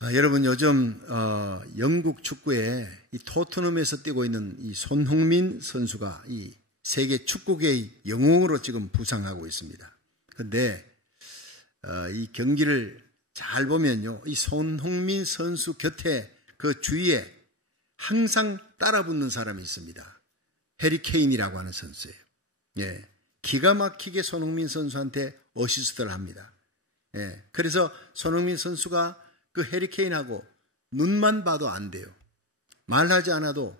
여러분 요즘 영국 축구에 이 토트넘에서 뛰고 있는 이 손흥민 선수가 이 세계 축구계의 영웅으로 지금 부상하고 있습니다. 그런데 이 경기를 잘 보면요, 이 손흥민 선수 곁에 그 주위에 항상 따라붙는 사람이 있습니다. 해리 케인이라고 하는 선수예요. 예, 기가 막히게 손흥민 선수한테 어시스트를 합니다. 예, 그래서 손흥민 선수가 그 해리 케인하고 눈만 봐도 안 돼요. 말하지 않아도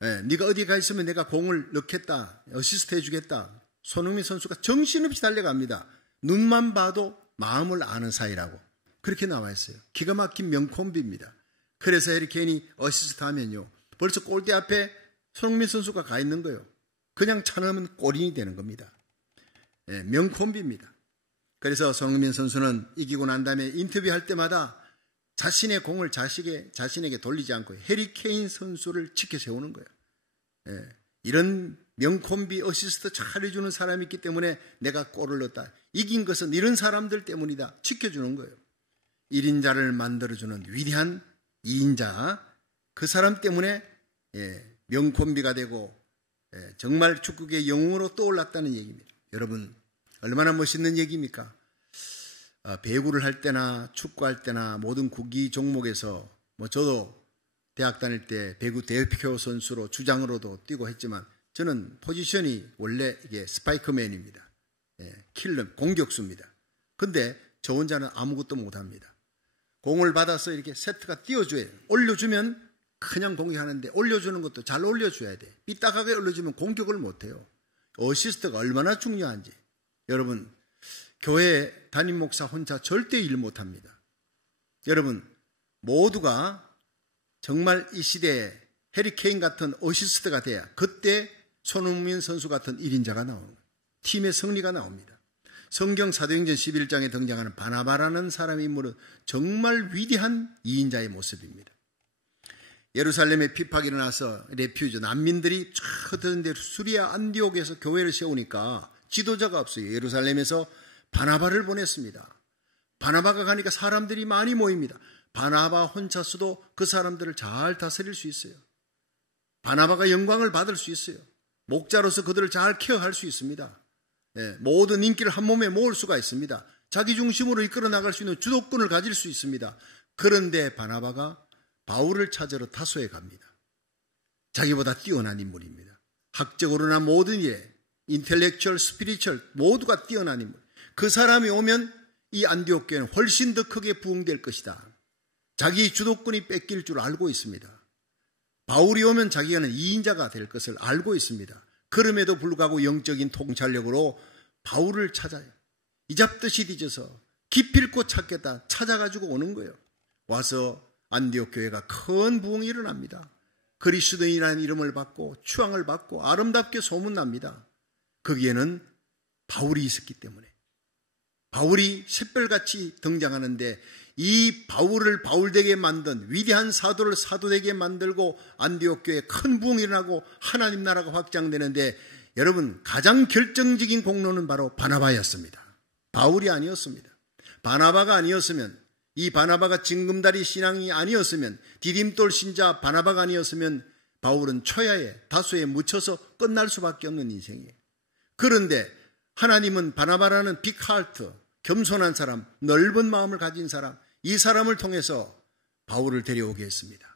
네가 어디 가 있으면 내가 공을 넣겠다, 어시스트 해주겠다. 손흥민 선수가 정신없이 달려갑니다. 눈만 봐도 마음을 아는 사이라고 그렇게 나와 있어요. 기가 막힌 명콤비입니다. 그래서 해리 케인이 어시스트 하면요, 벌써 골대 앞에 손흥민 선수가 가 있는 거예요. 그냥 차넣으면 골인이 되는 겁니다. 명콤비입니다. 그래서 손흥민 선수는 이기고 난 다음에 인터뷰할 때마다 자신의 공을 자신에게 돌리지 않고 해리 케인 선수를 지켜 세우는 거예요. 이런 명콤비 어시스트 잘 해주는 사람이 있기 때문에 내가 골을 넣었다. 이긴 것은 이런 사람들 때문이다. 지켜주는 거예요. 1인자를 만들어주는 위대한 2인자, 그 사람 때문에 명콤비가 되고 정말 축구계 영웅으로 떠올랐다는 얘기입니다. 여러분, 얼마나 멋있는 얘기입니까? 배구를 할 때나 축구할 때나 모든 구기 종목에서 저도 대학 다닐 때 배구 대표 선수로 주장으로도 뛰고 했지만 저는 포지션이 원래 이게 스파이크맨입니다. 킬러, 공격수입니다. 근데 저 혼자는 아무것도 못합니다. 공을 받아서 이렇게 세트가 띄워줘야 돼요. 올려주면 그냥 공격하는데 올려주는 것도 잘 올려줘야 돼. 삐딱하게 올려주면 공격을 못해요. 어시스트가 얼마나 중요한지. 여러분, 교회 담임 목사 혼자 절대 일 못합니다. 여러분, 모두가 정말 이 시대에 해리 케인 같은 어시스트가 돼야 그때 손흥민 선수 같은 1인자가 나오는 거예요. 팀의 승리가 나옵니다. 성경 사도행전 11장에 등장하는 바나바라는 사람의 인물은 정말 위대한 2인자의 모습입니다. 예루살렘에 핍박이 일어나서 레퓨지, 난민들이 쫙 수리아 안디옥에서 교회를 세우니까 지도자가 없어요. 예루살렘에서 바나바를 보냈습니다. 바나바가 가니까 사람들이 많이 모입니다. 바나바 혼자서도 그 사람들을 잘 다스릴 수 있어요. 바나바가 영광을 받을 수 있어요. 목자로서 그들을 잘 케어할 수 있습니다. 모든 인기를 한 몸에 모을 수가 있습니다. 자기 중심으로 이끌어 나갈 수 있는 주도권을 가질 수 있습니다. 그런데 바나바가 바울을 찾으러 타소에 갑니다. 자기보다 뛰어난 인물입니다. 학적으로나 모든 일에 인텔렉츄얼, 스피리추얼 모두가 뛰어난 인물. 그 사람이 오면 이 안디옥 교회는 훨씬 더 크게 부흥될 것이다. 자기 주도권이 뺏길 줄 알고 있습니다. 바울이 오면 자기는 2인자가 될 것을 알고 있습니다. 그럼에도 불구하고 영적인 통찰력으로 바울을 찾아요. 이잡듯이 뒤져서 기필코 찾겠다 찾아가지고 오는 거예요. 와서 안디옥 교회가 큰 부흥이 일어납니다. 그리스도인이라는 이름을 받고 추앙을 받고 아름답게 소문납니다. 거기에는 바울이 있었기 때문에. 바울이 샛별같이 등장하는데 이 바울을 바울되게 만든 위대한 사도를 사도되게 만들고 안디옥 교회에 큰 부흥이 일어나고 하나님 나라가 확장되는데 여러분, 가장 결정적인 공로는 바로 바나바였습니다. 바울이 아니었습니다. 바나바가 아니었으면, 이 바나바가 징금다리 신앙이 아니었으면, 디딤돌 신자 바나바가 아니었으면 바울은 초야에 다소에 묻혀서 끝날 수밖에 없는 인생이에요. 그런데 하나님은 바나바라는 빅하트, 겸손한 사람, 넓은 마음을 가진 사람, 이 사람을 통해서 바울을 데려오게 했습니다.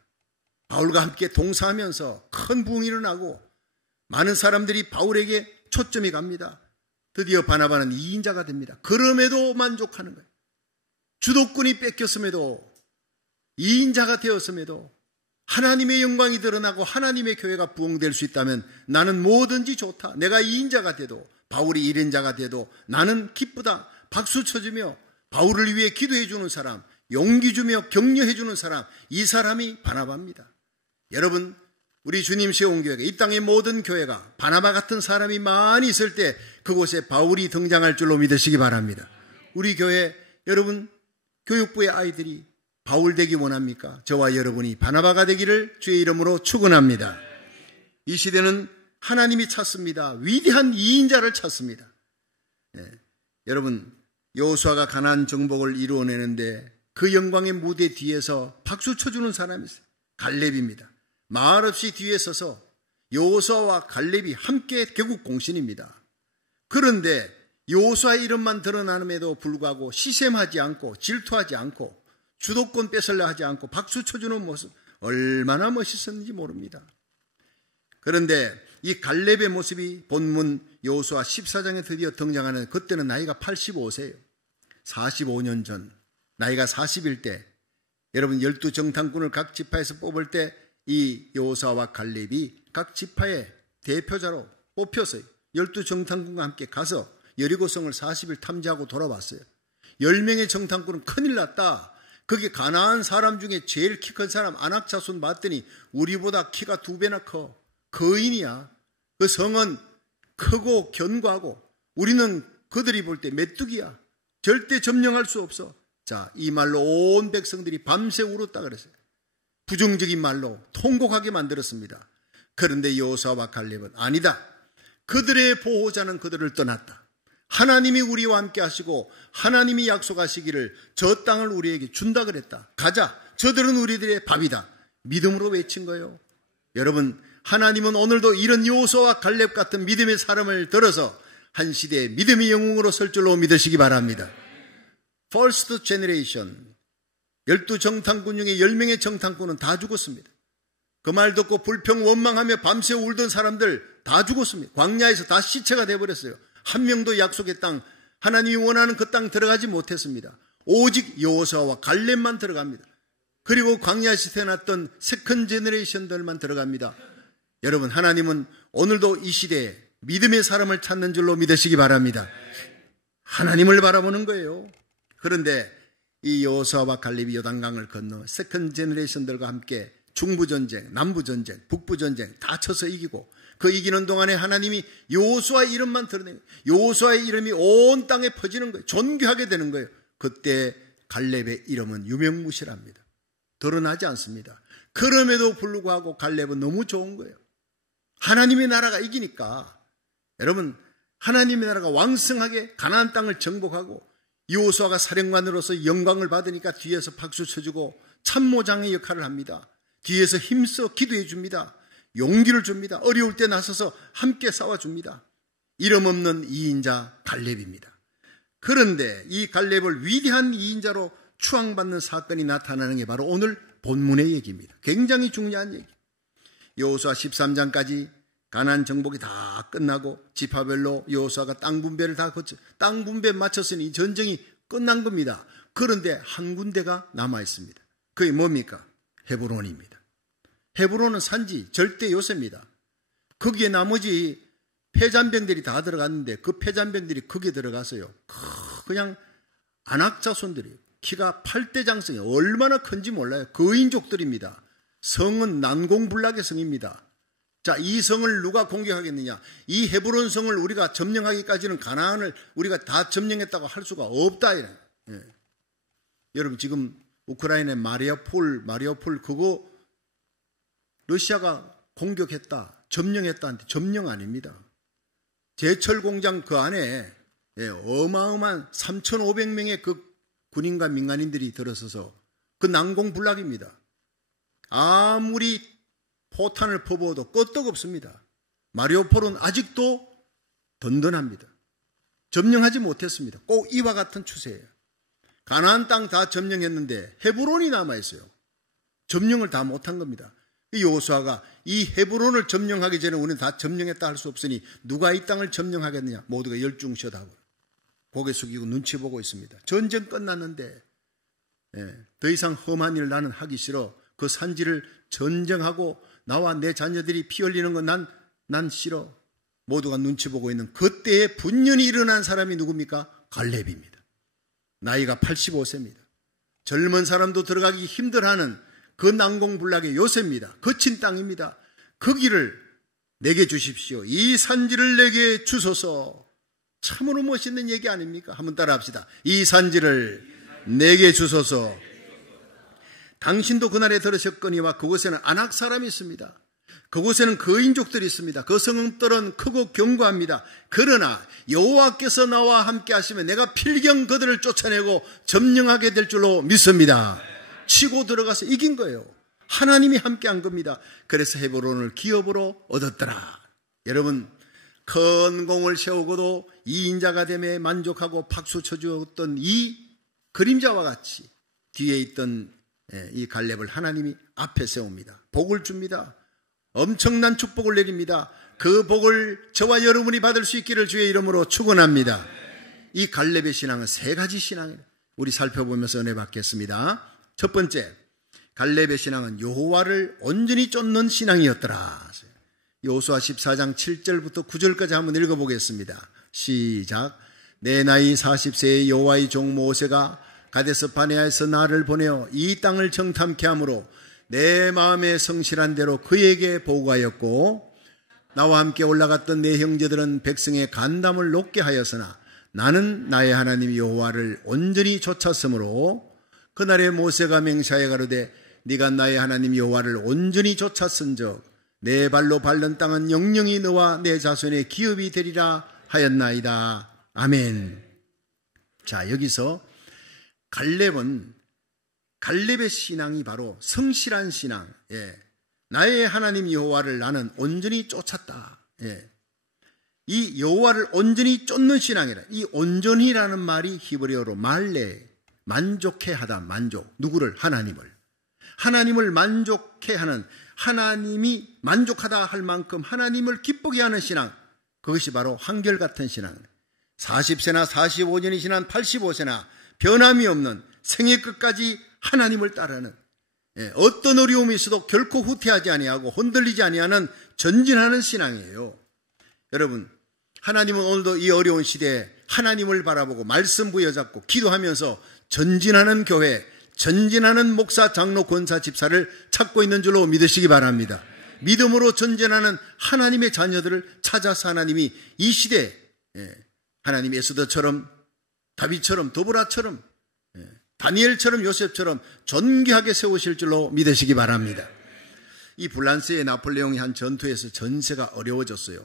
바울과 함께 동사하면서 큰 부흥이 일어나고 많은 사람들이 바울에게 초점이 갑니다. 드디어 바나바는 2인자가 됩니다. 그럼에도 만족하는 거예요. 주도권이 뺏겼음에도 2인자가 되었음에도 하나님의 영광이 드러나고 하나님의 교회가 부흥될 수 있다면 나는 뭐든지 좋다. 내가 2인자가 돼도 바울이 1인자가 돼도 나는 기쁘다. 박수 쳐주며 바울을 위해 기도해 주는 사람, 용기 주며 격려해 주는 사람, 이 사람이 바나바입니다. 여러분, 우리 주님 세운 교회가, 이 땅의 모든 교회가 바나바 같은 사람이 많이 있을 때 그곳에 바울이 등장할 줄로 믿으시기 바랍니다. 우리 교회, 여러분, 교육부의 아이들이 바울 되기 원합니까? 저와 여러분이 바나바가 되기를 주의 이름으로 축원합니다. 이 시대는 하나님이 찾습니다. 위대한 2인자를 찾습니다. 여러분, 여호수아가 가나안 정복을 이루어내는데 그 영광의 무대 뒤에서 박수 쳐주는 사람이 있어요. 갈렙입니다. 말없이 뒤에 서서 여호수아와 갈렙이 함께 개국 공신입니다. 그런데 여호수아의 이름만 드러나는에도 불구하고 시샘하지 않고 질투하지 않고 주도권 뺏으려 하지 않고 박수 쳐주는 모습 얼마나 멋있었는지 모릅니다. 그런데 이 갈렙의 모습이 본문 여호수아 14장에 드디어 등장하는, 그때는 나이가 85세예요. 45년 전 나이가 40일 때 여러분 12정탐꾼을 각 지파에서 뽑을 때 이 여호수아와 갈렙이 각 지파의 대표자로 뽑혔어요. 12정탐꾼과 함께 가서 여리고성을 40일 탐지하고 돌아왔어요. 10명의 정탐꾼은 큰일 났다. 거기 가나안 사람 중에 제일 키 큰 사람 아낙 자손 봤더니 우리보다 키가 2배나 커. 거인이야. 그 성은 크고 견고하고 우리는 그들이 볼 때 메뚜기야. 절대 점령할 수 없어. 자, 이 말로 온 백성들이 밤새 울었다 그랬어요. 부정적인 말로 통곡하게 만들었습니다. 그런데 여호수아와 갈렙은 아니다. 그들의 보호자는 그들을 떠났다. 하나님이 우리와 함께 하시고 하나님이 약속하시기를 저 땅을 우리에게 준다 그랬다. 가자. 저들은 우리들의 밥이다. 믿음으로 외친 거예요. 여러분, 하나님은 오늘도 이런 여호수아와 갈렙 같은 믿음의 사람을 들어서 한 시대에 믿음의 영웅으로 설 줄로 믿으시기 바랍니다. First generation, 12정탐꾼 중에 10명의 정탐꾼은 다 죽었습니다. 그 말 듣고 불평 원망하며 밤새 울던 사람들 다 죽었습니다. 광야에서 다 시체가 되어버렸어요. 한 명도 약속의 땅, 하나님이 원하는 그 땅 들어가지 못했습니다. 오직 여호수아와 갈렙만 들어갑니다. 그리고 광야에서 태어났던 세컨 제너레이션들만 들어갑니다. 여러분, 하나님은 오늘도 이 시대에 믿음의 사람을 찾는 줄로 믿으시기 바랍니다. 하나님을 바라보는 거예요. 그런데 이 여호수아와 갈렙이 요단강을 건너 세컨 제너레이션들과 함께 중부전쟁, 남부전쟁, 북부전쟁 다 쳐서 이기고, 그 이기는 동안에 하나님이 여호수아의 이름만 드러내요. 여호수아의 이름이 온 땅에 퍼지는 거예요. 존귀하게 되는 거예요. 그때 갈렙의 이름은 유명무실합니다. 드러나지 않습니다. 그럼에도 불구하고 갈렙은 너무 좋은 거예요. 하나님의 나라가 이기니까. 여러분, 하나님의 나라가 왕성하게 가나안 땅을 정복하고 여호수아가 사령관으로서 영광을 받으니까 뒤에서 박수 쳐주고 참모장의 역할을 합니다. 뒤에서 힘써 기도해 줍니다. 용기를 줍니다. 어려울 때 나서서 함께 싸워줍니다. 이름 없는 이인자 갈렙입니다. 그런데 이 갈렙을 위대한 이인자로 추앙받는 사건이 나타나는 게 바로 오늘 본문의 얘기입니다. 굉장히 중요한 얘기. 여호수아 13장까지 가나안 정복이 다 끝나고 지파별로 여호수아가 땅 분배를 다 거쳐 땅 분배 마쳤으니 이 전쟁이 끝난 겁니다. 그런데 한 군데가 남아 있습니다. 그게 뭡니까? 헤브론입니다. 헤브론은 산지 절대 요새입니다. 거기에 나머지 패잔병들이 다 들어갔는데 그 패잔병들이 거기에 들어가서요, 그냥 아낙 자손들이에요. 키가 8대 장성이 얼마나 큰지 몰라요. 거인족들입니다. 성은 난공불락의 성입니다. 자, 이 성을 누가 공격하겠느냐? 이 헤브론 성을 우리가 점령하기까지는 가나안을 우리가 다 점령했다고 할 수가 없다. 예. 여러분, 지금 우크라이나의 마리오폴 그거 러시아가 공격했다, 점령했다 한데 점령 아닙니다. 제철 공장 그 안에 어마어마한 3,500명의 그 군인과 민간인들이 들어서서 그 난공불락입니다. 아무리 포탄을 퍼부어도 끄떡없습니다. 마리오폴은 아직도 든든합니다. 점령하지 못했습니다. 꼭 이와 같은 추세예요. 가나안 땅 다 점령했는데 헤브론이 남아있어요. 점령을 다 못한 겁니다. 여호수아가 이 헤브론을 점령하기 전에 우리는 다 점령했다 할 수 없으니 누가 이 땅을 점령하겠느냐? 모두가 열중셔다고 고개 숙이고 눈치 보고 있습니다. 전쟁 끝났는데 더 이상 험한 일 나는 하기 싫어. 그 산지를 전쟁하고 나와 내 자녀들이 피 흘리는 건 난 싫어. 모두가 눈치 보고 있는 그때에 분연히 일어난 사람이 누굽니까? 갈렙입니다. 나이가 85세입니다. 젊은 사람도 들어가기 힘들어하는 그 난공불락의 요새입니다. 거친 땅입니다. 거기를 내게 주십시오. 이 산지를 내게 주소서. 참으로 멋있는 얘기 아닙니까? 한번 따라합시다. 이 산지를 내게 주소서. 당신도 그날에 들으셨거니와 그곳에는 아낙 사람이 있습니다. 그곳에는 거인족들이 있습니다. 그 성읍들은 크고 견고합니다. 그러나 여호와께서 나와 함께 하시면 내가 필경 그들을 쫓아내고 점령하게 될 줄로 믿습니다. 치고 들어가서 이긴 거예요. 하나님이 함께한 겁니다. 그래서 헤브론을 기업으로 얻었더라. 여러분, 큰 공을 세우고도 이인자가 됨에 만족하고 박수 쳐주었던 이 그림자와 같이 뒤에 있던 이 갈렙을 하나님이 앞에 세웁니다. 복을 줍니다. 엄청난 축복을 내립니다. 그 복을 저와 여러분이 받을 수 있기를 주의 이름으로 축원합니다. 이 갈렙의 신앙은 세 가지 신앙이에요. 우리 살펴보면서 은혜 받겠습니다. 첫 번째, 갈렙의 신앙은 여호와를 온전히 쫓는 신앙이었더라. 여호수아 14장 7절부터 9절까지 한번 읽어보겠습니다. 시작. 내 나이 40세의 여호와의 종 모세가 가데스 바네아에서 나를 보내어 이 땅을 정탐케 하므로 내 마음에 성실한 대로 그에게 보고하였고 나와 함께 올라갔던 내 형제들은 백성의 간담을 높게 하였으나 나는 나의 하나님 여호와를 온전히 쫓았으므로 그날에 모세가 맹세하여 가로되 네가 나의 하나님 여호와를 온전히 쫓았은즉 내 발로 밟는 땅은 영영이 너와 내 자손의 기업이 되리라 하였나이다. 아멘. 자, 여기서 갈렙의 신앙이 바로 성실한 신앙. 나의 하나님 여호와를 나는 온전히 쫓았다. 이 여호와를 온전히 쫓는 신앙이라. 이 온전히라는 말이 히브리어로 말레, 만족해 하다, 만족. 누구를? 하나님을 만족해 하는, 하나님이 만족하다 할 만큼 하나님을 기쁘게 하는 신앙. 그것이 바로 한결같은 신앙. 40세나 45년이 지난 85세나 변함이 없는 생애 끝까지 하나님을 따르는, 어떤 어려움이 있어도 결코 후퇴하지 아니하고 흔들리지 아니하는 전진하는 신앙이에요. 여러분, 하나님은 오늘도 이 어려운 시대에 하나님을 바라보고 말씀 부여잡고 기도하면서 전진하는 교회, 전진하는 목사, 장로, 권사, 집사를 찾고 있는 줄로 믿으시기 바랍니다. 믿음으로 전진하는 하나님의 자녀들을 찾아서 하나님이 이 시대에 하나님 에스더처럼, 다윗처럼, 도보라처럼, 다니엘처럼, 요셉처럼 존귀하게 세우실 줄로 믿으시기 바랍니다. 이 불란스의 나폴레옹이 한 전투에서 전세가 어려워졌어요.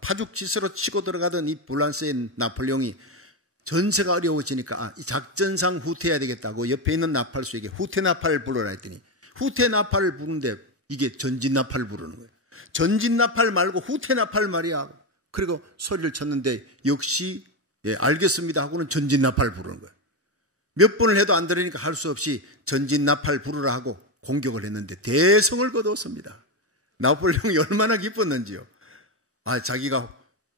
파죽지세로 치고 들어가던 이 불란스의 나폴레옹이 전세가 어려워지니까 이 작전상 후퇴해야 되겠다고 옆에 있는 나팔수에게 후퇴나팔을 부르라 했더니 후퇴나팔을 부르는데 이게 전진나팔을 부르는 거예요. 전진나팔 말고 후퇴나팔 말이야. 그리고 소리를 쳤는데 역시 알겠습니다 하고는 전진나팔 부르는 거예요. 몇 번을 해도 안 들으니까 할 수 없이 전진나팔 부르라 하고 공격을 했는데 대성을 거두었습니다. 나폴레옹이 얼마나 기뻤는지요. 자기가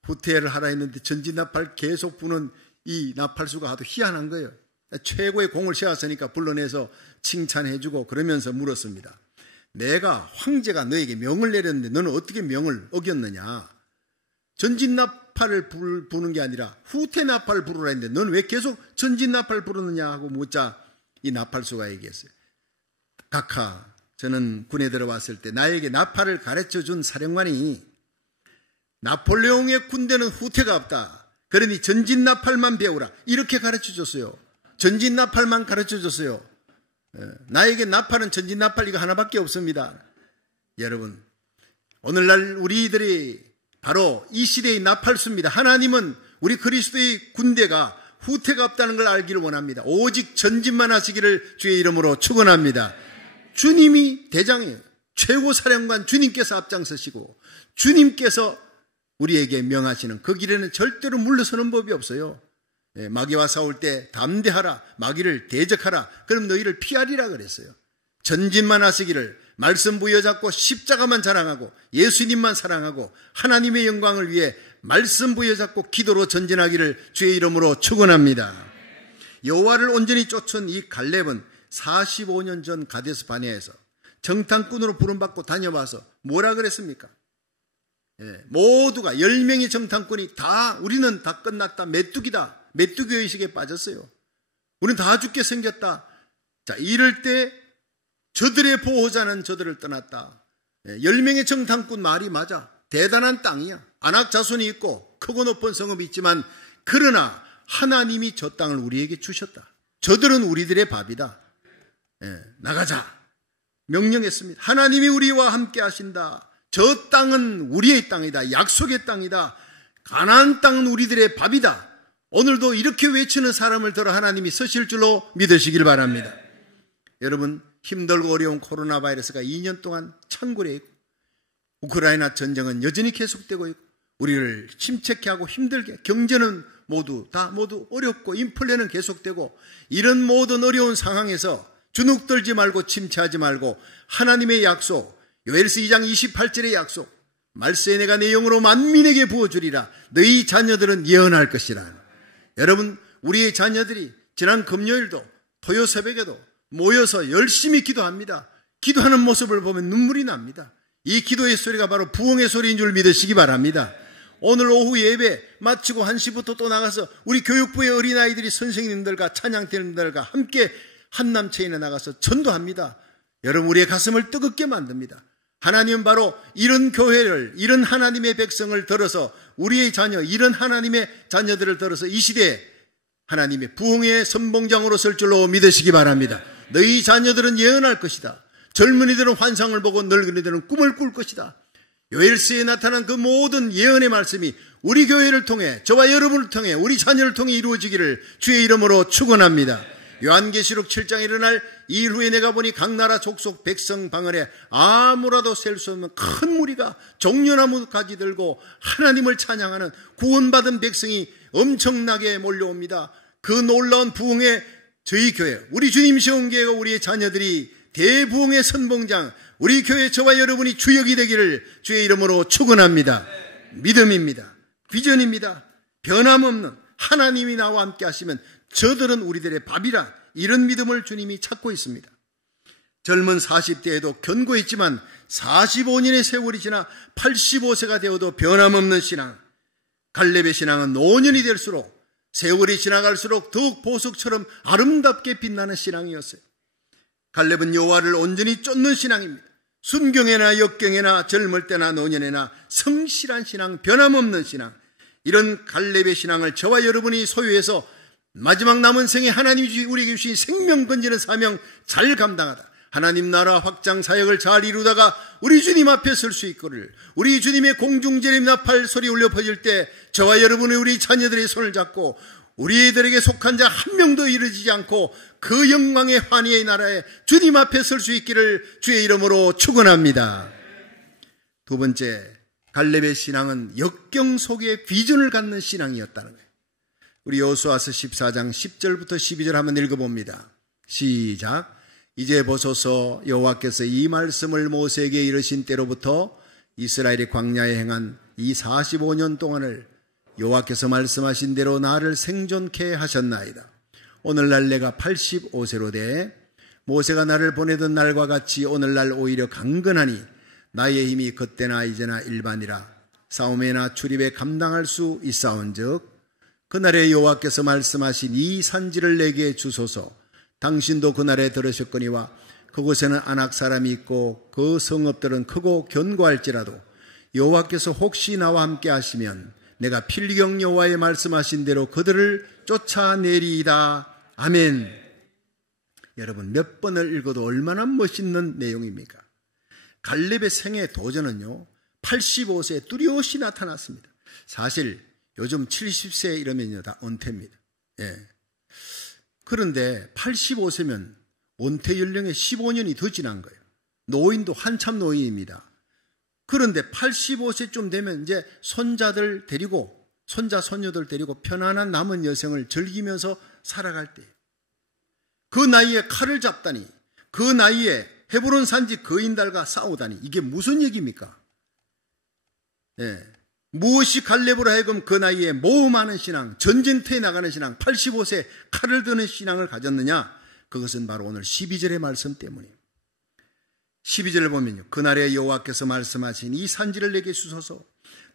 후퇴를 하라 했는데 전진나팔 계속 부는 이 나팔수가 아주 희한한 거예요. 최고의 공을 세웠으니까 불러내서 칭찬해주고 그러면서 물었습니다. 내가 황제가 너에게 명을 내렸는데 너는 어떻게 명을 어겼느냐? 전진나팔을 부는 게 아니라 후퇴나팔을 부르라 했는데 너는 왜 계속 전진나팔을 부르느냐 하고 묻자 이 나팔수가 얘기했어요. 각하, 저는 군에 들어왔을 때 나에게 나팔을 가르쳐준 사령관이 나폴레옹의 군대는 후퇴가 없다. 그러니 전진나팔만 배우라. 이렇게 가르쳐줬어요. 전진나팔만 가르쳐줬어요. 나에게 나팔은 전진나팔 이거 하나밖에 없습니다. 여러분, 오늘날 우리들이 바로 이 시대의 나팔수입니다. 하나님은 우리 그리스도의 군대가 후퇴가 없다는 걸 알기를 원합니다. 오직 전진만 하시기를 주의 이름으로 축원합니다. 주님이 대장이에요. 최고사령관 주님께서 앞장서시고 주님께서 우리에게 명하시는 그 길에는 절대로 물러서는 법이 없어요. 마귀와 싸울 때 담대하라, 마귀를 대적하라, 그럼 너희를 피하리라 그랬어요. 전진만 하시기를, 말씀 부여잡고 십자가만 자랑하고 예수님만 사랑하고 하나님의 영광을 위해 말씀 부여잡고 기도로 전진하기를 주의 이름으로 축원합니다. 여호와를 온전히 쫓은 이 갈렙은 45년 전 가데스 바네아에서 정탐꾼으로 부름받고 다녀와서 뭐라 그랬습니까? 모두가 10명의 정탐꾼이 다 우리는 다 끝났다, 메뚜기다, 메뚜기 의식에 빠졌어요. 우리는 다 죽게 생겼다. 자, 이럴 때 저들의 보호자는 저들을 떠났다. 10명의 정탐꾼 말이 맞아. 대단한 땅이야. 안악 자손이 있고 크고 높은 성읍이 있지만 그러나 하나님이 저 땅을 우리에게 주셨다. 저들은 우리들의 밥이다. 나가자. 명령했습니다. 하나님이 우리와 함께 하신다. 저 땅은 우리의 땅이다. 약속의 땅이다. 가나안 땅은 우리들의 밥이다. 오늘도 이렇게 외치는 사람을 들어 하나님이 쓰실 줄로 믿으시길 바랍니다. 여러분, 힘들고 어려운 코로나 바이러스가 2년 동안 창궐해 있고 우크라이나 전쟁은 여전히 계속되고 있고 우리를 침체케 하고 힘들게, 경제는 모두 어렵고 인플레는 계속되고, 이런 모든 어려운 상황에서 주눅 들지 말고 침체하지 말고 하나님의 약속, 요엘서 2장 28절의 약속, 말세에 내가 내 영으로 만민에게 부어주리라. 너희 자녀들은 예언할 것이라. 여러분, 우리의 자녀들이 지난 금요일도 토요 새벽에도 모여서 열심히 기도합니다. 기도하는 모습을 보면 눈물이 납니다. 이 기도의 소리가 바로 부흥의 소리인 줄 믿으시기 바랍니다. 오늘 오후 예배 마치고 1시부터 또 나가서 우리 교육부의 어린아이들이 선생님들과 찬양팀들과 함께 한남체인에 나가서 전도합니다. 여러분, 우리의 가슴을 뜨겁게 만듭니다. 하나님은 바로 이런 교회를, 이런 하나님의 백성을 들어서 우리의 자녀, 이런 하나님의 자녀들을 들어서 이 시대에 하나님의 부흥의 선봉장으로 설 줄로 믿으시기 바랍니다. 너희 자녀들은 예언할 것이다. 젊은이들은 환상을 보고 늙은이들은 꿈을 꿀 것이다. 요엘서에 나타난 그 모든 예언의 말씀이 우리 교회를 통해, 저와 여러분을 통해, 우리 자녀를 통해 이루어지기를 주의 이름으로 축원합니다. 요한계시록 7장에 일어날 이 일 후에 내가 보니 각 나라 족속 백성 방언에 아무라도 셀 수 없는 큰 무리가 종려나무까지 들고 하나님을 찬양하는 구원받은 백성이 엄청나게 몰려옵니다. 그 놀라운 부흥에 저희 교회, 우리 주님 시온교회가 우리의 자녀들이 대부흥의 선봉장, 우리 교회 저와 여러분이 주역이 되기를 주의 이름으로 축원합니다. 믿음입니다. 비전입니다. 변함없는 하나님이 나와 함께 하시면 저들은 우리들의 밥이라, 이런 믿음을 주님이 찾고 있습니다. 젊은 40대에도 견고했지만 45년의 세월이 지나 85세가 되어도 변함없는 신앙, 갈렙의 신앙은 노년이 될수록, 세월이 지나갈수록 더욱 보석처럼 아름답게 빛나는 신앙이었어요. 갈렙은 여호와를 온전히 쫓는 신앙입니다. 순경에나 역경에나 젊을 때나 노년에나 성실한 신앙, 변함없는 신앙, 이런 갈렙의 신앙을 저와 여러분이 소유해서 마지막 남은 생에 하나님이 우리에게 주신 생명 건지는 사명 잘 감당하다, 하나님 나라 확장 사역을 잘 이루다가 우리 주님 앞에 설 수 있기를, 우리 주님의 공중재림 나팔 소리 울려 퍼질 때 저와 여러분의 우리 자녀들의 손을 잡고 우리들에게 속한 자 한 명도 이르지 않고 그 영광의 환희의 나라에 주님 앞에 설 수 있기를 주의 이름으로 축원합니다. 두 번째, 갈렙의 신앙은 역경 속에 비전을 갖는 신앙이었다는 거예요. 우리 여호수아서 14장 10절부터 12절 한번 읽어봅니다. 시작. 이제 보소서, 여호와께서 이 말씀을 모세에게 이르신 때로부터 이스라엘이 광야에 행한 이 45년 동안을 여호와께서 말씀하신 대로 나를 생존케 하셨나이다. 오늘날 내가 85세로 돼 모세가 나를 보내던 날과 같이 오늘날 오히려 강건하니 나의 힘이 그때나 이제나 일반이라 싸움에나 출입에 감당할 수 있사온즉 그날에 여호와께서 말씀하신 이 산지를 내게 주소서. 당신도 그날에 들으셨거니와 그곳에는 아낙 사람이 있고 그 성읍들은 크고 견고할지라도 여호와께서 혹시 나와 함께 하시면 내가 필경 여호와의 말씀하신 대로 그들을 쫓아내리이다. 아멘. 여러분, 몇 번을 읽어도 얼마나 멋있는 내용입니까? 갈렙의 생애 도전은요, 85세에 뚜렷이 나타났습니다. 사실 요즘 70세 이러면요 다 은퇴입니다. 예. 그런데 85세면 은퇴 연령에 15년이 더 지난 거예요. 노인도 한참 노인입니다. 그런데 85세쯤 되면 이제 손자들 데리고, 손자 손녀들 데리고 편안한 남은 여생을 즐기면서 살아갈 때예요. 그 나이에 칼을 잡다니, 그 나이에 헤브론 산지 거인들과 싸우다니, 이게 무슨 얘기입니까? 예. 무엇이 갈렙으로 하여금 그 나이에 모험하는 신앙, 전쟁터에 나가는 신앙, 85세 칼을 드는 신앙을 가졌느냐? 그것은 바로 오늘 12절의 말씀 때문이에요. 12절을 보면요, 그날에 여호와께서 말씀하신 이 산지를 내게 주소서.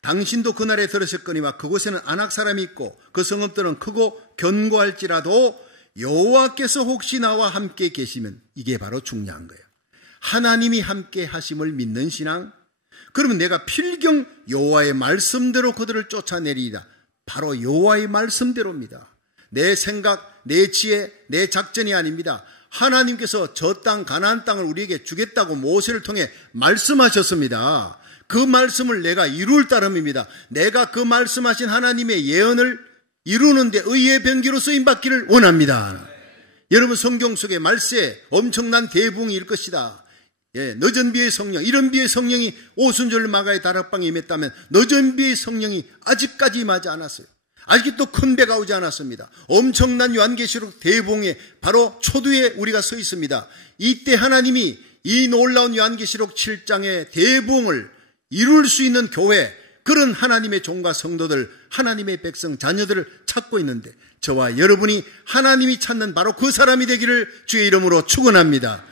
당신도 그날에 들으셨거니와 그곳에는 아낙 사람이 있고 그 성읍들은 크고 견고할지라도 여호와께서 혹시 나와 함께 계시면, 이게 바로 중요한 거예요. 하나님이 함께 하심을 믿는 신앙. 그러면 내가 필경 여호와의 말씀대로 그들을 쫓아내리이다. 바로 여호와의 말씀대로입니다. 내 생각, 내 지혜, 내 작전이 아닙니다. 하나님께서 저 땅, 가나안 땅을 우리에게 주겠다고 모세를 통해 말씀하셨습니다. 그 말씀을 내가 이룰 따름입니다. 내가 그 말씀하신 하나님의 예언을 이루는데 의의 병기로 쓰임받기를 원합니다. 여러분, 성경 속에 말세 엄청난 대붕일 것이다. 늦은 비의 성령, 이른 비의 성령이 오순절 마가의 다락방에 임했다면 늦은 비의 성령이 아직까지 임하지 않았어요. 아직도 큰 배가 오지 않았습니다. 엄청난 요한계시록 대붕의 바로 초두에 우리가 서 있습니다. 이때 하나님이 이 놀라운 요한계시록 7장의 대붕을 이룰 수 있는 교회, 그런 하나님의 종과 성도들, 하나님의 백성, 자녀들을 찾고 있는데 저와 여러분이 하나님이 찾는 바로 그 사람이 되기를 주의 이름으로 축원합니다.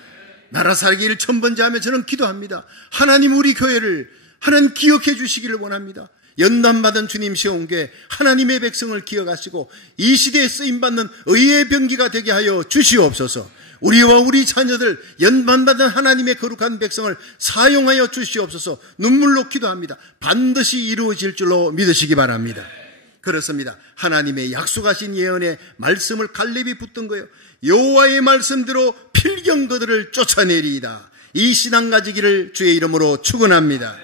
나라 살기를 천번제하며 저는 기도합니다. 하나님, 우리 교회를 하나님 기억해 주시기를 원합니다. 연단받은 주님 시온교회 하나님의 백성을 기억하시고 이 시대에 쓰임받는 의의 병기가 되게 하여 주시옵소서. 우리와 우리 자녀들, 연단받은 하나님의 거룩한 백성을 사용하여 주시옵소서. 눈물로 기도합니다. 반드시 이루어질 줄로 믿으시기 바랍니다. 그렇습니다. 하나님의 약속하신 예언의 말씀을 갈렙이 붙든 거예요. 여호와의 말씀대로 필경 그들을 쫓아내리이다. 이 신앙 가지기를 주의 이름으로 축원합니다.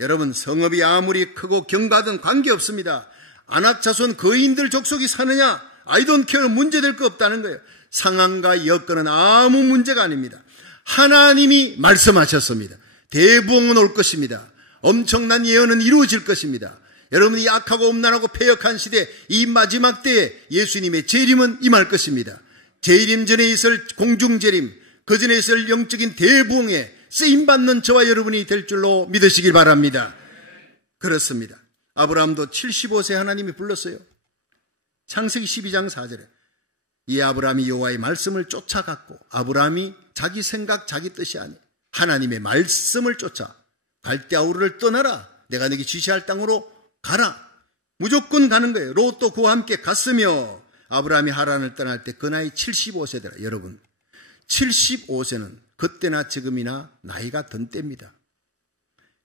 여러분, 성읍이 아무리 크고 견고하든 관계없습니다. 안악 자손 거인들 족속이 사느냐, I don't care, 문제될 거 없다는 거예요. 상황과 여건은 아무 문제가 아닙니다. 하나님이 말씀하셨습니다. 대부흥은 올 것입니다. 엄청난 예언은 이루어질 것입니다. 여러분이 악하고 음란하고 패역한 시대, 이 마지막 때에 예수님의 재림은 임할 것입니다. 재림 전에 있을 공중재림, 그 전에 있을 영적인 대부흥에 쓰임받는 저와 여러분이 될 줄로 믿으시길 바랍니다. 그렇습니다. 아브라함도 75세 하나님이 불렀어요. 창세기 12장 4절에 이 아브라함이 여호와의 말씀을 쫓아갔고, 아브라함이 자기 생각 자기 뜻이 아니 하나님의 말씀을 쫓아 갈대아우르를 떠나라, 내가 너에게 지시할 땅으로 가라. 무조건 가는 거예요. 롯도 그와 함께 갔으며 아브라함이 하란을 떠날 때 그 나이 75세더라. 여러분, 75세는 그때나 지금이나 나이가 든 때입니다.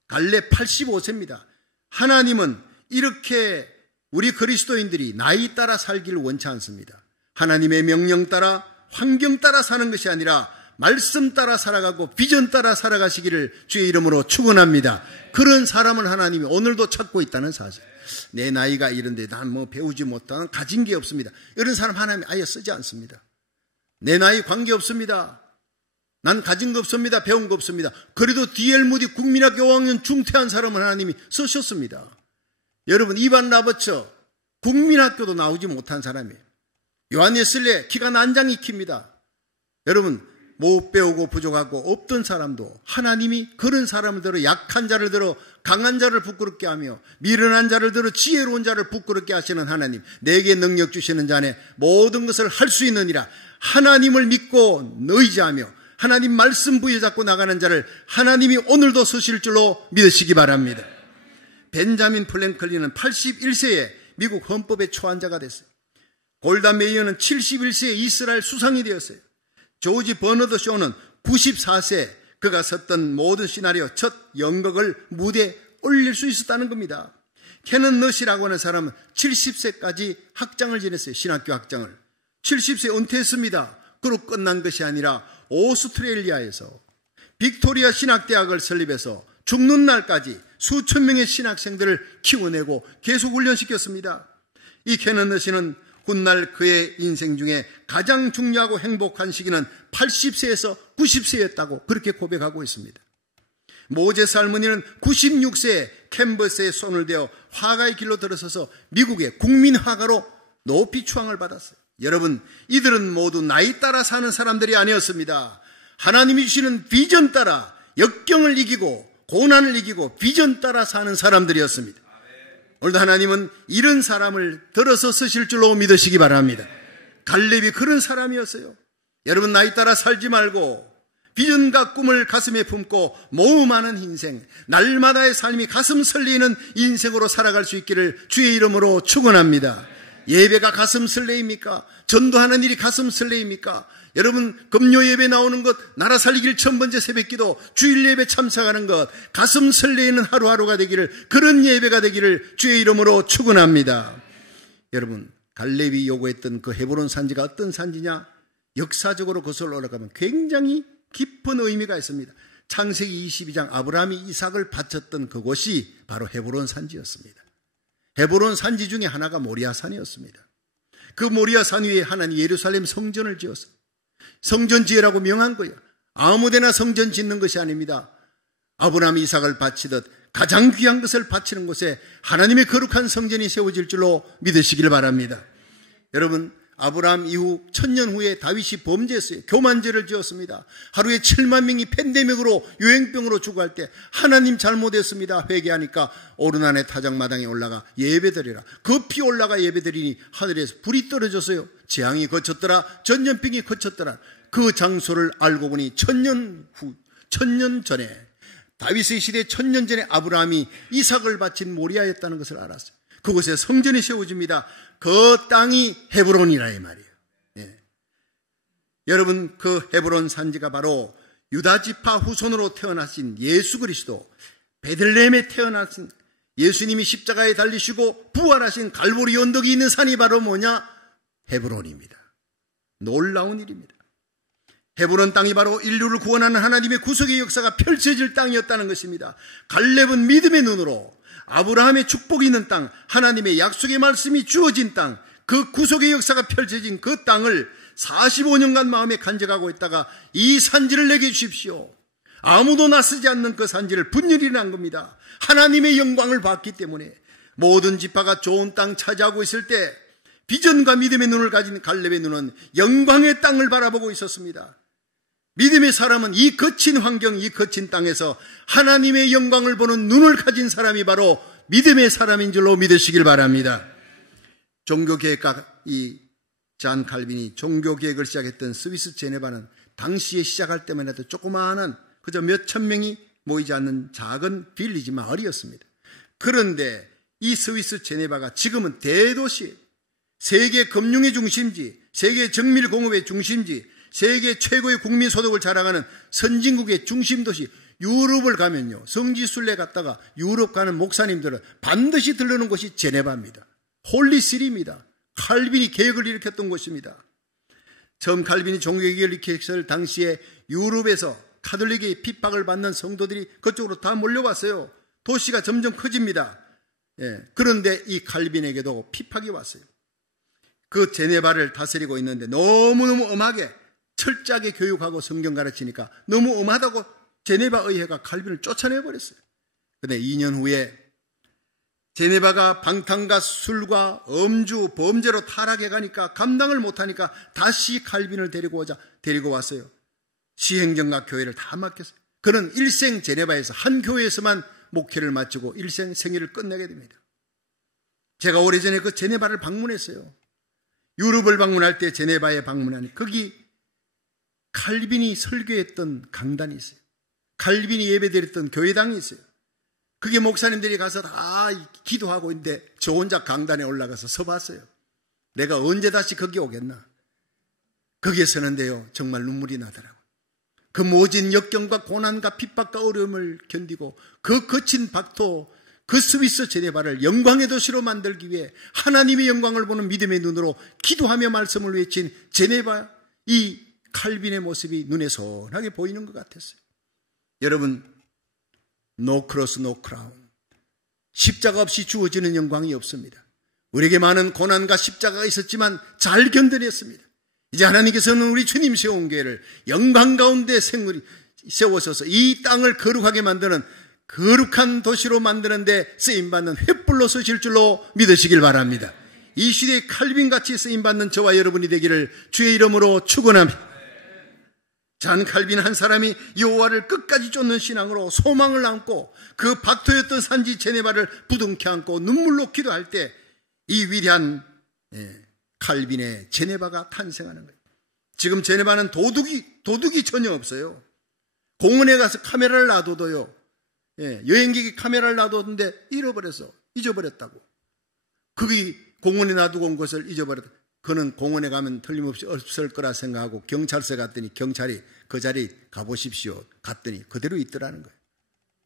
갈렙 85세입니다. 하나님은 이렇게 우리 그리스도인들이 나이 따라 살기를 원치 않습니다. 하나님의 명령 따라, 환경 따라 사는 것이 아니라 말씀 따라 살아가고 비전 따라 살아가시기를 주의 이름으로 축원합니다. 그런 사람을 하나님이 오늘도 찾고 있다는 사실. 내 나이가 이런데 난 뭐 배우지 못하는, 가진 게 없습니다. 이런 사람 하나님이 아예 쓰지 않습니다. 내 나이 관계없습니다. 난 가진 거 없습니다. 배운 거 없습니다. 그래도 D.L. 무디 국민학교 5학년 중퇴한 사람을 하나님이 쓰셨습니다. 여러분, 이반 라버처 국민학교도 나오지 못한 사람이에요. 요한 웨슬레 키가 난장이 킵니다. 여러분, 못 배우고 부족하고 없던 사람도 하나님이 그런 사람을 들어 약한 자를 들어 강한 자를 부끄럽게 하며 미련한 자를 들어 지혜로운 자를 부끄럽게 하시는 하나님, 내게 능력 주시는 자네 모든 것을 할 수 있느니라. 하나님을 믿고 의지하며 하나님 말씀 부여잡고 나가는 자를 하나님이 오늘도 쓰실 줄로 믿으시기 바랍니다. 벤자민 플랭클린은 81세에 미국 헌법의 초안자가 됐어요. 골다 메이어는 71세에 이스라엘 수상이 되었어요. 조지 버너드 쇼는 94세, 그가 섰던 모든 시나리오 첫 연극을 무대에 올릴 수 있었다는 겁니다. 캐넌 너시라고 하는 사람은 70세까지 학장을 지냈어요. 신학교 학장을. 70세 은퇴했습니다. 그로 끝난 것이 아니라 오스트레일리아에서 빅토리아 신학대학을 설립해서 죽는 날까지 수천 명의 신학생들을 키워내고 계속 훈련시켰습니다. 이 캐넌 너시는 훗날 그의 인생 중에 가장 중요하고 행복한 시기는 80세에서 90세였다고 그렇게 고백하고 있습니다. 모제스 할머니는 96세에 캔버스에 손을 대어 화가의 길로 들어서서 미국의 국민 화가로 높이 추앙을 받았어요. 여러분, 이들은 모두 나이 따라 사는 사람들이 아니었습니다. 하나님이 주시는 비전 따라 역경을 이기고 고난을 이기고 비전 따라 사는 사람들이었습니다. 오늘도 하나님은 이런 사람을 들어서 쓰실 줄로 믿으시기 바랍니다. 갈렙이 그런 사람이었어요. 여러분, 나이 따라 살지 말고 비전과 꿈을 가슴에 품고 모험하는 인생, 날마다의 삶이 가슴 설레이는 인생으로 살아갈 수 있기를 주의 이름으로 축원합니다. 예배가 가슴 설레입니까? 전도하는 일이 가슴 설레입니까? 여러분, 금요 예배 나오는 것, 나라 살리길 1000번째 새벽기도, 주일 예배 참석하는 것, 가슴 설레이는 하루하루가 되기를, 그런 예배가 되기를 주의 이름으로 축원합니다. 여러분, 갈렙이 요구했던 그 헤브론 산지가 어떤 산지냐? 역사적으로 거슬러 올라가면 굉장히 깊은 의미가 있습니다. 창세기 22장 아브라함이 이삭을 바쳤던 그곳이 바로 헤브론 산지였습니다. 헤브론 산지 중에 하나가 모리아산이었습니다. 그 모리아산 위에 하나님 예루살렘 성전을 지었어요. 성전 지으라고 명한 거예요. 아무데나 성전 짓는 것이 아닙니다. 아브라함이 이삭을 바치듯 가장 귀한 것을 바치는 곳에 하나님의 거룩한 성전이 세워질 줄로 믿으시길 바랍니다. 여러분, 아브라함 이후 1000년 후에 다윗이 범죄했어요. 교만죄를 지었습니다. 하루에 7만 명이 팬데믹으로 유행병으로 죽어갈 때 하나님 잘못했습니다. 회개하니까 오르난의 타작마당에 올라가 예배드리라. 급히 올라가 예배드리니 하늘에서 불이 떨어졌어요. 재앙이 거쳤더라. 전염병이 거쳤더라. 그 장소를 알고 보니 1000년 전에, 다윗의 시대 1000년 전에 아브라함이 이삭을 바친 모리아였다는 것을 알았어요. 그곳에 성전이 세워집니다. 그 땅이 헤브론이라 이 말이에요. 예. 여러분, 그 헤브론 산지가 바로 유다지파 후손으로 태어나신 예수 그리스도, 베들레헴에 태어나신 예수님이 십자가에 달리시고 부활하신 갈보리 언덕이 있는 산이 바로 뭐냐? 헤브론입니다. 놀라운 일입니다. 헤브론 땅이 바로 인류를 구원하는 하나님의 구속의 역사가 펼쳐질 땅이었다는 것입니다. 갈렙은 믿음의 눈으로 아브라함의 축복이 있는 땅, 하나님의 약속의 말씀이 주어진 땅, 그 구속의 역사가 펼쳐진 그 땅을 45년간 마음에 간직하고 있다가 이 산지를 내게 주십시오. 아무도 나서지 않는 그 산지를 분열이 난 겁니다. 하나님의 영광을 봤기 때문에 모든 지파가 좋은 땅 차지하고 있을 때 비전과 믿음의 눈을 가진 갈렙의 눈은 영광의 땅을 바라보고 있었습니다. 믿음의 사람은 이 거친 환경, 이 거친 땅에서 하나님의 영광을 보는 눈을 가진 사람이 바로 믿음의 사람인 줄로 믿으시길 바랍니다. 종교개혁가 이 잔 칼빈이 종교개혁을 시작했던 스위스 제네바는 당시에 시작할 때만 해도 조그마한 그저 몇천 명이 모이지 않는 작은 빌리지 마을이었습니다. 그런데 이 스위스 제네바가 지금은 대도시, 세계 금융의 중심지, 세계 정밀공업의 중심지, 세계 최고의 국민소득을 자랑하는 선진국의 중심도시, 유럽을 가면요, 성지순례 갔다가 유럽 가는 목사님들은 반드시 들르는 곳이 제네바입니다. 홀리시리입니다. 칼빈이 개혁을 일으켰던 곳입니다. 처음 칼빈이 종교개혁을 일으켰을 당시에 유럽에서 카톨릭의 핍박을 받는 성도들이 그쪽으로 다 몰려왔어요. 도시가 점점 커집니다. 예, 그런데 이 칼빈에게도 핍박이 왔어요. 그 제네바를 다스리고 있는데 너무너무 엄하게 철저하게 교육하고 성경 가르치니까 너무 엄하다고 제네바 의회가 칼빈을 쫓아내버렸어요. 그런데 2년 후에 제네바가 방탕과 술과 음주, 범죄로 타락해 가니까 감당을 못하니까 다시 칼빈을 데리고 왔어요. 시행정과 교회를 다 맡겼어요. 그는 일생 제네바에서 한 교회에서만 목회를 마치고 일생 생애를 끝내게 됩니다. 제가 오래전에 그 제네바를 방문했어요. 유럽을 방문할 때 제네바에 방문하니 거기 칼빈이 설교했던 강단이 있어요. 칼빈이 예배드렸던 교회당이 있어요. 그게 목사님들이 가서 다 기도하고 있는데 저 혼자 강단에 올라가서 서봤어요. 내가 언제 다시 거기 오겠나. 거기에 서는데요, 정말 눈물이 나더라고요. 그 모진 역경과 고난과 핍박과 어려움을 견디고 그 거친 박토, 그 스위스 제네바를 영광의 도시로 만들기 위해 하나님의 영광을 보는 믿음의 눈으로 기도하며 말씀을 외친 제네바, 이 칼빈의 모습이 눈에 선하게 보이는 것 같았어요. 여러분, No cross, no crown. 십자가 없이 주어지는 영광이 없습니다. 우리에게 많은 고난과 십자가가 있었지만 잘 견뎌냈습니다. 이제 하나님께서는 우리 주님 세운 교회를 영광 가운데 세워서서 이 땅을 거룩하게 만드는 거룩한 도시로 만드는데 쓰임받는 횃불로 서실 줄로 믿으시길 바랍니다. 이 시대에 칼빈같이 쓰임받는 저와 여러분이 되기를 주의 이름으로 축원합니다. 잔 칼빈 한 사람이 여호와를 끝까지 쫓는 신앙으로 소망을 안고 그 박토였던 산지 제네바를 부둥켜 안고 눈물로 기도할 때 이 위대한 칼빈의 제네바가 탄생하는 거예요. 지금 제네바는 도둑이 전혀 없어요. 공원에 가서 카메라를 놔둬도요, 여행객이 카메라를 놔뒀는데 잊어버렸다고. 거기 공원에 놔두고 온 것을 잊어버렸다. 그는 공원에 가면 틀림없이 없을 거라 생각하고 경찰서에 갔더니 경찰이 그 자리 가보십시오. 갔더니 그대로 있더라는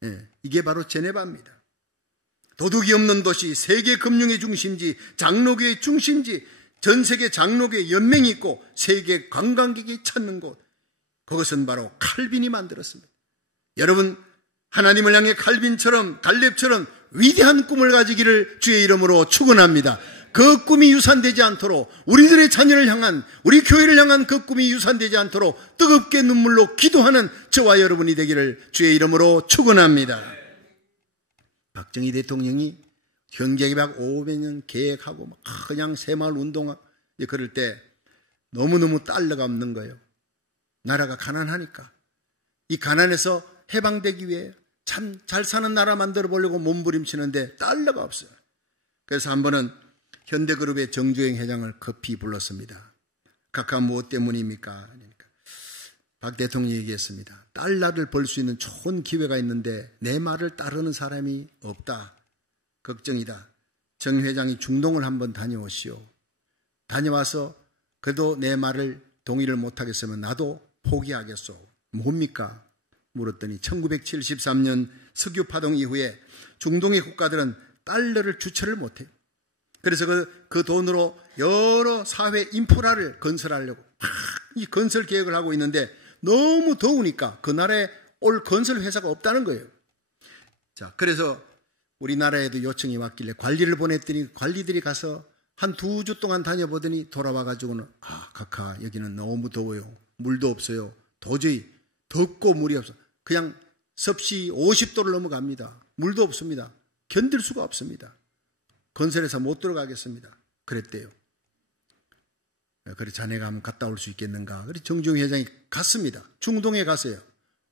거예요. 이게 바로 제네바입니다. 도둑이 없는 도시, 세계 금융의 중심지, 장로교의 중심지, 전 세계 장로교의 연맹이 있고 세계 관광객이 찾는 곳, 그것은 바로 칼빈이 만들었습니다. 여러분, 하나님을 향해 칼빈처럼 갈렙처럼 위대한 꿈을 가지기를 주의 이름으로 축원합니다. 그 꿈이 유산되지 않도록, 우리들의 자녀를 향한, 우리 교회를 향한 그 꿈이 유산되지 않도록 뜨겁게 눈물로 기도하는 저와 여러분이 되기를 주의 이름으로 축원합니다. 박정희 대통령이 경제개발 500년 계획하고 막 그냥 새마을 운동하고 그럴 때 너무너무 달러가 없는 거예요. 나라가 가난하니까. 이 가난에서 해방되기 위해 참 잘 사는 나라 만들어 보려고 몸부림치는데 달러가 없어요. 그래서 한 번은 현대그룹의 정주행 회장을 급히 불렀습니다. 각하 무엇 때문입니까? 그러니까 박 대통령이 얘기했습니다. 달러를 벌 수 있는 좋은 기회가 있는데 내 말을 따르는 사람이 없다. 걱정이다. 정 회장이 중동을 한번 다녀오시오. 다녀와서 그래도 내 말을 동의를 못하겠으면 나도 포기하겠소. 뭡니까? 물었더니 1973년 석유 파동 이후에 중동의 국가들은 달러를 주체를 못해요. 그래서 그 돈으로 여러 사회 인프라를 건설하려고 이 건설 계획을 하고 있는데 너무 더우니까 그 나라에 올 건설 회사가 없다는 거예요. 자, 그래서 우리나라에도 요청이 왔길래 관리를 보냈더니 관리들이 가서 한 2주 동안 다녀보더니 돌아와가지고는 각하 여기는 너무 더워요. 물도 없어요. 도저히 덥고 물이 없어. 그냥 섭씨 50도를 넘어갑니다. 물도 없습니다. 견딜 수가 없습니다. 건설해서 못 들어가겠습니다. 그랬대요. 그래 자네가 한번 갔다 올 수 있겠는가? 그래 정주영 회장이 갔습니다. 중동에 갔어요.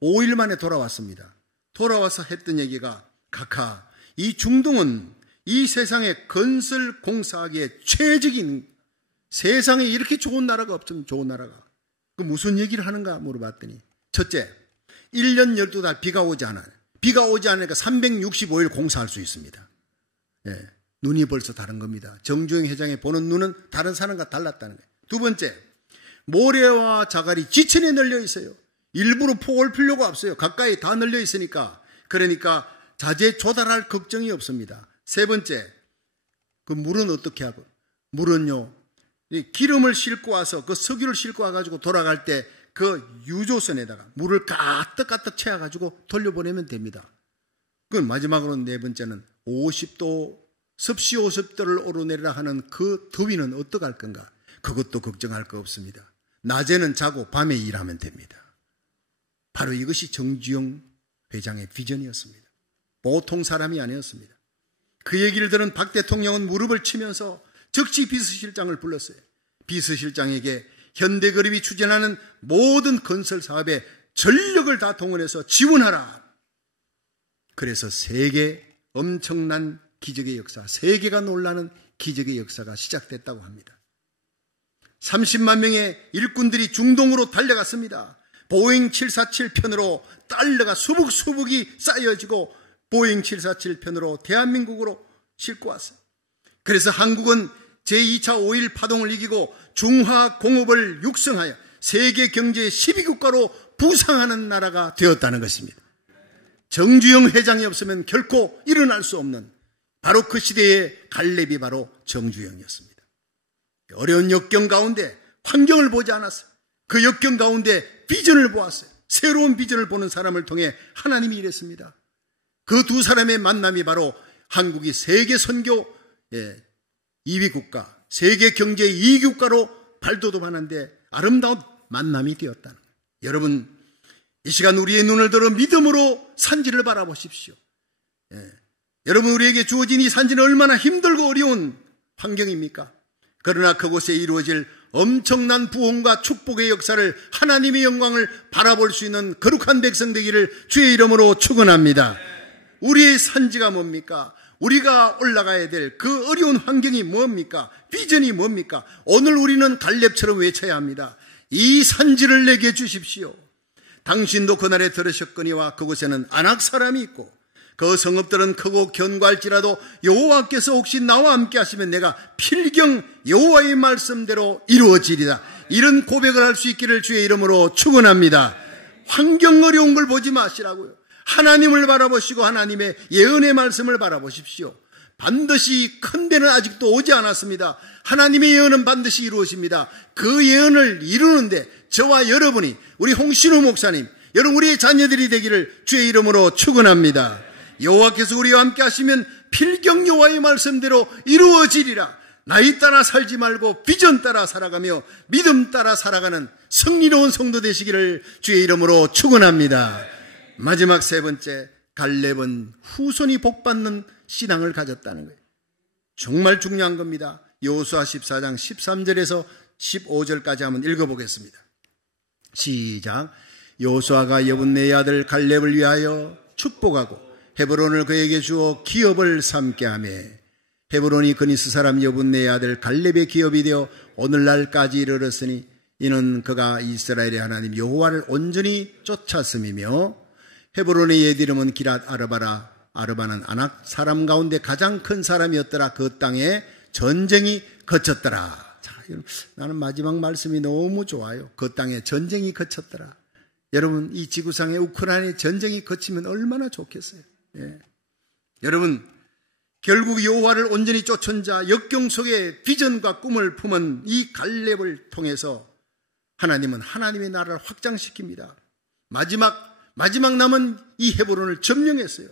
5일 만에 돌아왔습니다. 돌아와서 했던 얘기가 각하 이 중동은 이 세상에 건설 공사하기에 최적인 세상에 이렇게 좋은 나라가 없으면 좋은 나라가 그 무슨 얘기를 하는가 물어봤더니 첫째 1년 12달 비가 오지 않아요. 비가 오지 않으니까 365일 공사할 수 있습니다. 예, 눈이 벌써 다른 겁니다. 정주영 회장이 보는 눈은 다른 사람과 달랐다는 거예요. 두 번째, 모래와 자갈이 지천에 널려 있어요. 일부러 폭을 필요가 없어요. 가까이 다 널려 있으니까. 그러니까 자재 조달할 걱정이 없습니다. 세 번째, 그 물은 어떻게 하고? 물은요, 기름을 싣고 와서 그 석유를 싣고 와가지고 돌아갈 때 그 유조선에다가 물을 가득가득 채워가지고 돌려보내면 됩니다. 그건 마지막으로 네 번째는 50도, 섭씨 50도를 오르내리라 하는 그 더위는 어떡할 건가? 그것도 걱정할 거 없습니다. 낮에는 자고 밤에 일하면 됩니다. 바로 이것이 정주영 회장의 비전이었습니다. 보통 사람이 아니었습니다. 그 얘기를 들은 박 대통령은 무릎을 치면서 즉시 비서실장을 불렀어요. 비서실장에게 현대그룹이 추진하는 모든 건설 사업에 전력을 다 동원해서 지원하라. 그래서 세계 엄청난 기적의 역사, 세계가 놀라는 기적의 역사가 시작됐다고 합니다. 30만 명의 일꾼들이 중동으로 달려갔습니다. 보잉 747편으로 달러가 수북수북이 쌓여지고 보잉 747편으로 대한민국으로 싣고 왔어요. 그래서 한국은 제2차 5.1 파동을 이기고 중화공업을 육성하여 세계 경제의 12국가로 부상하는 나라가 되었다는 것입니다. 정주영 회장이 없으면 결코 일어날 수 없는 바로 그 시대의 갈렙이 바로 정주영이었습니다. 어려운 역경 가운데 환경을 보지 않았어요. 그 역경 가운데 비전을 보았어요. 새로운 비전을 보는 사람을 통해 하나님이 일했습니다. 그 두 사람의 만남이 바로 한국이 세계 선교 2위 국가, 세계 경제 2위 국가로 발돋움하는데 아름다운 만남이 되었다는 거예요. 여러분, 이 시간 우리의 눈을 들어 믿음으로 산지를 바라보십시오. 여러분, 우리에게 주어진 이 산지는 얼마나 힘들고 어려운 환경입니까? 그러나 그곳에 이루어질 엄청난 부흥과 축복의 역사를 하나님의 영광을 바라볼 수 있는 거룩한 백성 되기를 주의 이름으로 축원합니다. 우리의 산지가 뭡니까? 우리가 올라가야 될 그 어려운 환경이 뭡니까? 비전이 뭡니까? 오늘 우리는 갈렙처럼 외쳐야 합니다. 이 산지를 내게 주십시오. 당신도 그날에 들으셨거니와 그곳에는 아낙 사람이 있고 그 성읍들은 크고 견고할지라도 여호와께서 혹시 나와 함께 하시면 내가 필경 여호와의 말씀대로 이루어지리라. 이런 고백을 할 수 있기를 주의 이름으로 축원합니다. 환경 어려운 걸 보지 마시라고요. 하나님을 바라보시고 하나님의 예언의 말씀을 바라보십시오. 반드시 큰 데는 아직도 오지 않았습니다. 하나님의 예언은 반드시 이루어집니다. 그 예언을 이루는데 저와 여러분이, 우리 홍신우 목사님, 여러분 우리의 자녀들이 되기를 주의 이름으로 축원합니다. 여호와께서 우리와 함께 하시면 필경 여호와의 말씀대로 이루어지리라. 나이 따라 살지 말고 비전 따라 살아가며 믿음 따라 살아가는 승리로운 성도 되시기를 주의 이름으로 축원합니다. 마지막 세 번째, 갈렙은 후손이 복받는 신앙을 가졌다는 거예요. 정말 중요한 겁니다. 여호수아 14장 13절에서 15절까지 한번 읽어보겠습니다. 시작. 여호수아가 여분네의 아들 갈렙을 위하여 축복하고 헤브론을 그에게 주어 기업을 삼게 하며 헤브론이 그니스 사람 여분네의 아들 갈렙의 기업이 되어 오늘날까지 이르렀으니 이는 그가 이스라엘의 하나님 여호와를 온전히 쫓았음이며 헤브론의 옛 이름은 기랏 아르바라. 아르바는 아낙 사람 가운데 가장 큰 사람이었더라. 그 땅에 전쟁이 거쳤더라. 자, 나는 마지막 말씀이 너무 좋아요. 그 땅에 전쟁이 거쳤더라. 여러분 이 지구상에 우크라이나에 전쟁이 거치면 얼마나 좋겠어요. 예. 여러분 결국 여호와를 온전히 쫓은 자, 역경 속에 비전과 꿈을 품은 이 갈렙을 통해서 하나님은 하나님의 나라를 확장시킵니다. 마지막 남은 이 헤브론을 점령했어요.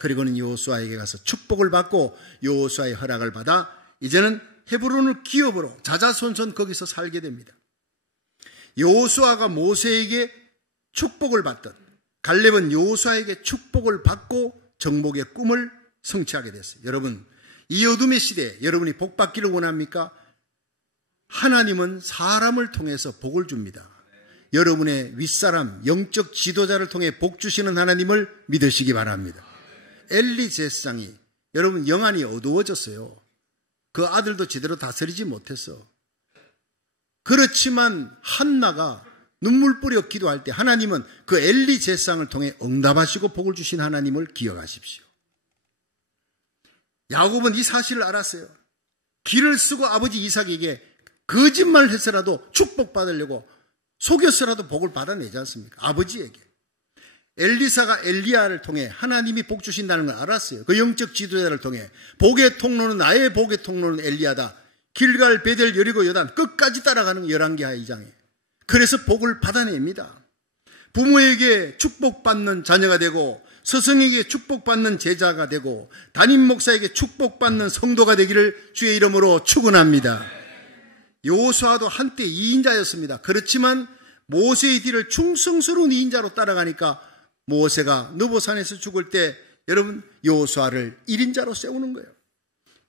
그리고는 여호수아에게 가서 축복을 받고 여호수아의 허락을 받아 이제는 헤브론을 기업으로 자자손손 거기서 살게 됩니다. 여호수아가 모세에게 축복을 받던 갈렙은 여호수아에게 축복을 받고 정복의 꿈을 성취하게 됐어요. 여러분 이 어둠의 시대에 여러분이 복 받기를 원합니까? 하나님은 사람을 통해서 복을 줍니다. 여러분의 윗사람 영적 지도자를 통해 복 주시는 하나님을 믿으시기 바랍니다. 엘리 제사장이 여러분 영안이 어두워졌어요. 그 아들도 제대로 다스리지 못했어. 그렇지만 한나가 눈물 뿌려 기도할 때 하나님은 그 엘리 제사장을 통해 응답하시고 복을 주신 하나님을 기억하십시오. 야곱은 이 사실을 알았어요. 길을 쓰고 아버지 이삭에게 거짓말을 해서라도 축복받으려고 속여서라도 복을 받아내지 않습니까? 아버지에게. 엘리사가 엘리야를 통해 하나님이 복 주신다는 걸 알았어요. 그 영적 지도자를 통해 복의 통로는 나의 복의 통로는 엘리야다. 길갈, 베델, 여리고, 요단 끝까지 따라가는 열왕기하 2장에. 그래서 복을 받아냅니다. 부모에게 축복받는 자녀가 되고 스승에게 축복받는 제자가 되고 담임 목사에게 축복받는 성도가 되기를 주의 이름으로 축원합니다. 여호수아도 한때 2인자였습니다. 그렇지만 모세의 뒤를 충성스러운 2인자로 따라가니까 모세가 느보산에서 죽을 때 여러분 여호수아를 1인자로 세우는 거예요.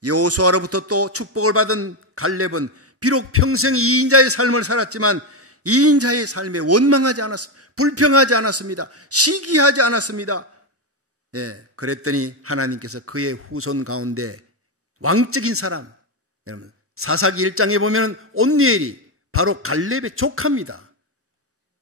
여호수아로부터 또 축복을 받은 갈렙은 비록 평생 2인자의 삶을 살았지만 2인자의 삶에 원망하지 않았습니다. 불평하지 않았습니다. 시기하지 않았습니다. 예, 그랬더니 하나님께서 그의 후손 가운데 왕적인 사람, 여러분 사사기 1장에 보면 온니엘이 바로 갈렙의 조카입니다.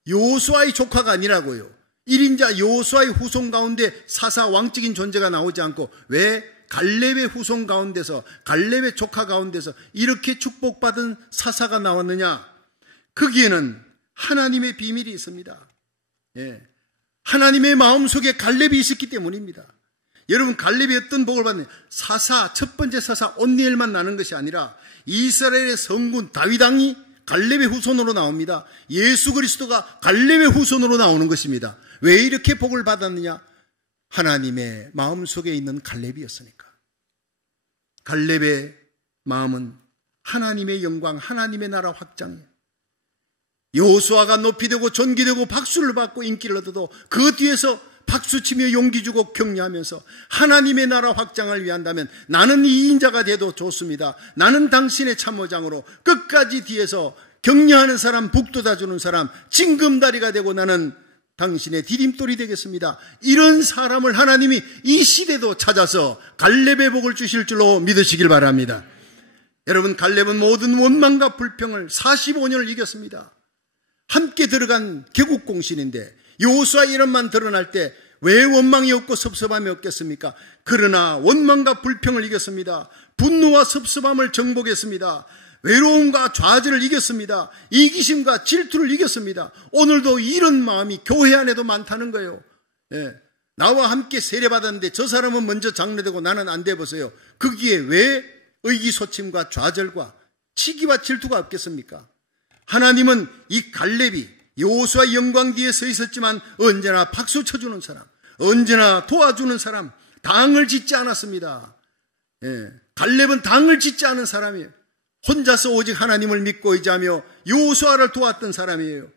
여호수아의 조카가 아니라고요. 1인자 여호수아의 후손 가운데 사사 왕적인 존재가 나오지 않고 왜 갈렙의 후손 가운데서 갈렙의 조카 가운데서 이렇게 축복받은 사사가 나왔느냐? 거기에는 하나님의 비밀이 있습니다. 예, 하나님의 마음속에 갈렙이 있었기 때문입니다. 여러분 갈렙이 어떤 복을 받느냐? 사사 첫 번째 사사 온니엘만 나는 것이 아니라 이스라엘의 성군 다윗 왕이 갈렙의 후손으로 나옵니다. 예수 그리스도가 갈렙의 후손으로 나오는 것입니다. 왜 이렇게 복을 받았느냐? 하나님의 마음속에 있는 갈렙이었으니까. 갈렙의 마음은 하나님의 영광, 하나님의 나라 확장이에요. 여호수아가 높이되고 존귀되고 박수를 받고 인기를 얻어도 그 뒤에서 박수치며 용기 주고 격려하면서 하나님의 나라 확장을 위한다면 나는 2인자가 돼도 좋습니다. 나는 당신의 참모장으로 끝까지 뒤에서 격려하는 사람, 북돋아주는 사람, 징금다리가 되고 나는 당신의 디딤돌이 되겠습니다. 이런 사람을 하나님이 이 시대도 찾아서 갈렙의 복을 주실 줄로 믿으시길 바랍니다. 여러분 갈렙은 모든 원망과 불평을 45년을 이겼습니다. 함께 들어간 개국공신인데 여호수아 이름만 드러날 때 왜 원망이 없고 섭섭함이 없겠습니까? 그러나 원망과 불평을 이겼습니다. 분노와 섭섭함을 정복했습니다. 외로움과 좌절을 이겼습니다. 이기심과 질투를 이겼습니다. 오늘도 이런 마음이 교회 안에도 많다는 거예요. 예. 나와 함께 세례받았는데 저 사람은 먼저 장례되고 나는 안 돼 보세요. 거기에 왜 의기소침과 좌절과 치기와 질투가 없겠습니까? 하나님은 이 갈렙이 여호수아 영광 뒤에 서 있었지만 언제나 박수 쳐주는 사람, 언제나 도와주는 사람, 당을 짓지 않았습니다. 갈렙은 당을 짓지 않은 사람이에요. 혼자서 오직 하나님을 믿고 의지하며 여호수아를 도왔던 사람이에요.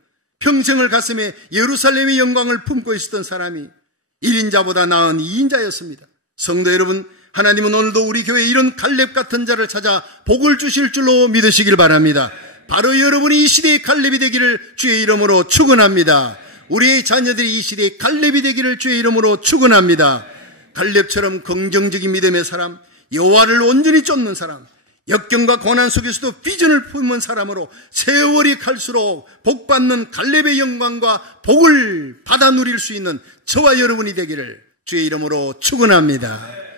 평생을 가슴에 예루살렘의 영광을 품고 있었던 사람이 1인자보다 나은 2인자였습니다. 성도 여러분, 하나님은 오늘도 우리 교회에 이런 갈렙 같은 자를 찾아 복을 주실 줄로 믿으시길 바랍니다. 바로 여러분이 이 시대의 갈렙이 되기를 주의 이름으로 축원합니다. 우리의 자녀들이 이 시대의 갈렙이 되기를 주의 이름으로 축원합니다. 갈렙처럼 긍정적인 믿음의 사람, 여호와를 온전히 쫓는 사람, 역경과 고난 속에서도 비전을 품은 사람으로 세월이 갈수록 복받는 갈렙의 영광과 복을 받아 누릴 수 있는 저와 여러분이 되기를 주의 이름으로 축원합니다.